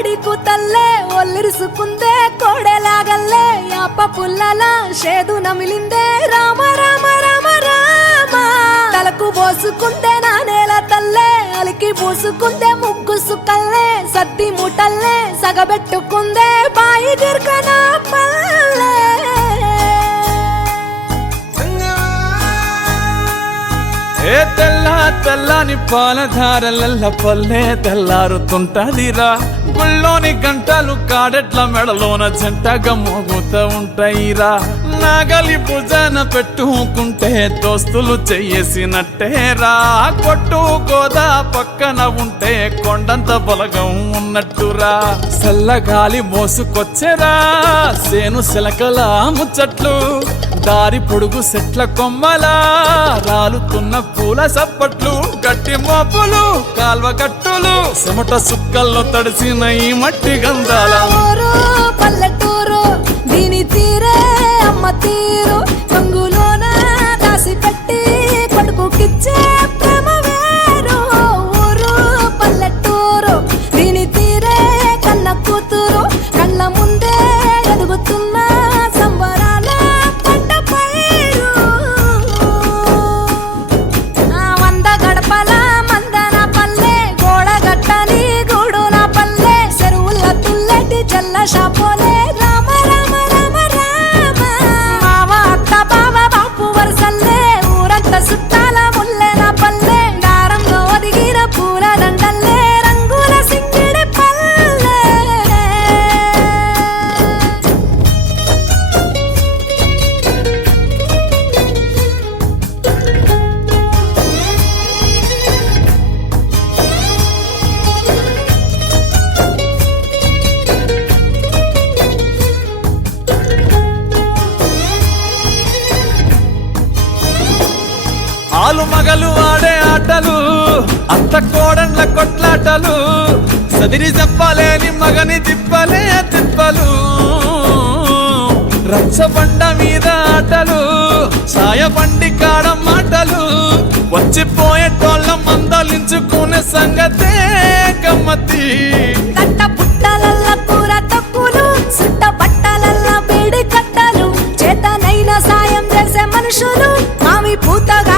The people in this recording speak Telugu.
కోడి కూతల్లే ఒల్లిరుసుకుందే కోడెలాగల్లే యాప పుల్లల షేదు నమిలిందే రామ రామ రామ రామ తలకు పోసుకుందే నా నేల తల్లే అలికి పూసుకుందే ముగ్గు సుక్కల్లే సద్ది మూటల్లే సగబెట్టుకుందే బాయి గిర్కన పల్లె ఏ తెల్ల తెల్లని పాలధారలల్ల పల్లె తెల్లారుతుంటదిరా గుళ్ళోని గంటలు కాడెట్ల మెడలోన జంటగా మోగుతూ ఉంటాయిరా నాగలి భుజాన పెట్టుకుంటే దోస్తులు చెయ్యేసినట్టేరా కొట్టు గోదా పక్కన ఉంటే కొండంత బలగం ఉన్నట్టురా చల్లగాలి మోసుకొచ్చెరా సేను సిలకల ముచ్చట్లు దారి పొడుగు సెట్ల కొమ్మలా రాలుతున్న పూల సప్పట్లు గట్టి మోపులు కాల్వ గట్టులు చెమట సుక్కల్లో తడిసిన ఈ మట్టి గంధాల ఊరు పల్లెటూరు దీని తీరే అమ్మ తీరు కంగులోన దాసి పెట్టి కొడుకుకిచ్చే ప్రేమ వేరు ఊరు పల్లెటూరు దీని తీరే కన్న కూతురు కళ్ళ ముందే ఎదుగుతున్న సంబరాల పంట పైరు వంద గడపల మందన పల్లె గోడగట్టని గూడు నా పల్లె చెరువుల తుల్లటి జల్ల షాపోలే రామ రామ రామ రామ మావ అత్త బావ బాపు వరసల్లే ఊరంత సుట్టాల ముల్లె నా పల్లె దారంలో ఒదిగిన పూల దండల్లే రంగుల సింగిడి పల్లె ఆలు మగలు ఆడే ఆటలు అత్త కోడన్ల కొట్లాటలు సదిరి చెప్పలేని మగని తిప్పలే తిప్పలు రచ్చబండ మీద ఆటలు ఛాయబండి కాడ మాటలు వచ్చిపోయేటోళ్ళ మందలించుకునే సంగతే గమ్మతి కట్ట పుట్టలల్ల కూర తక్కులు సుట్ట బట్టలల్ల బేడి కట్టలు చేతనైన సాయం చేసే మనుషులు మావి పూతగా